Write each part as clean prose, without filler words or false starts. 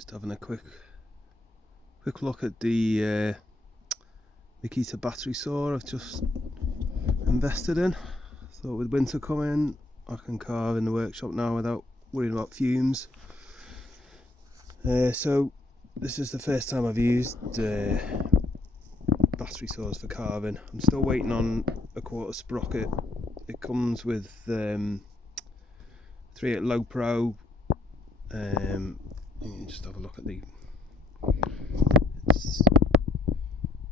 Just having a quick look at the Makita battery saw I've just invested in. So with winter coming, I can carve in the workshop now without worrying about fumes. So this is the first time I've used battery saws for carving. I'm still waiting on a 1/4 sprocket. It comes with 3/8 lopro. Just have a look at it's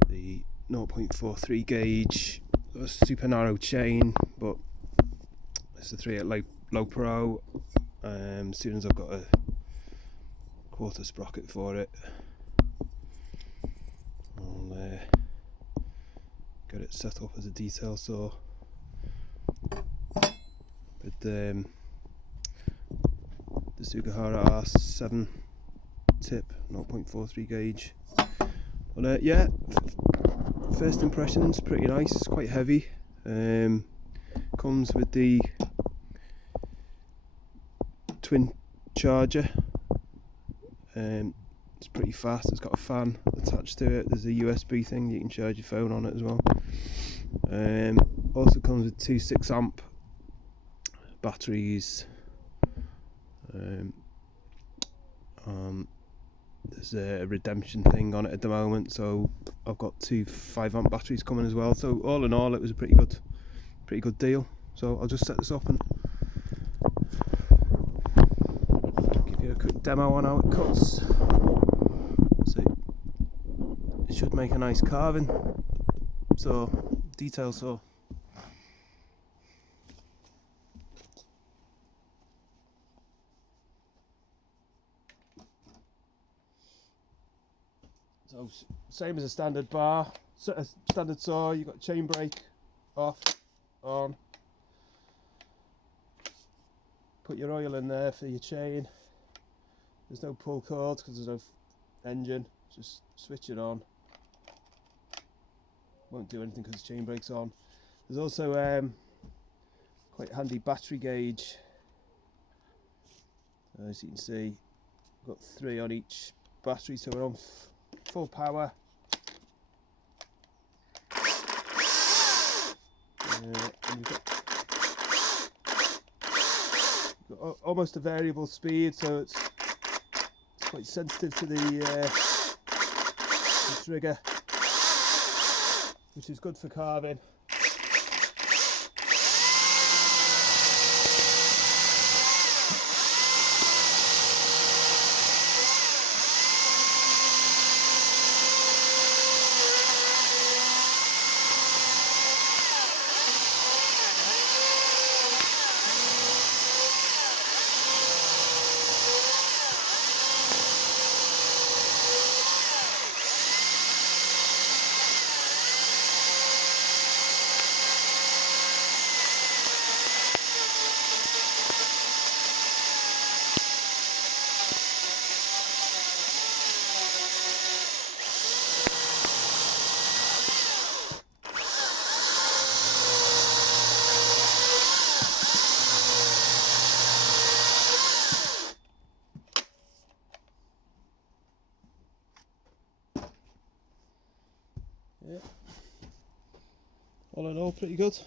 the 0.43 gauge, a super narrow chain, but it's a 3/8 lopro. As soon as I've got a 1/4 sprocket for it, I'll get it set up as a detail saw. With the Sugahara R7 tip, 0.43 gauge. But yeah, first impressions, pretty nice. It's quite heavy. Comes with the twin charger. It's pretty fast. It's got a fan attached to it. There's a USB thing, you can charge your phone on it as well. Also comes with 2 6-amp batteries. There's a redemption thing on it at the moment, so I've got 2 5-amp batteries coming as well. So all in all, it was a pretty good deal. So I'll just set this up and give you a quick demo on how it cuts. So it should make a nice carving. So detail saw. So same as a standard bar, a standard saw. You've got chain brake off, on. Put your oil in there for your chain. There's no pull cord because there's no engine. Just switch it on. Won't do anything because the chain brake's on. There's also quite handy battery gauge. As you can see, got 3 on each battery, so we're on full power. And you've got almost a variable speed, so it's quite sensitive to the trigger, which is good for carving. Yeah. All in all, pretty good.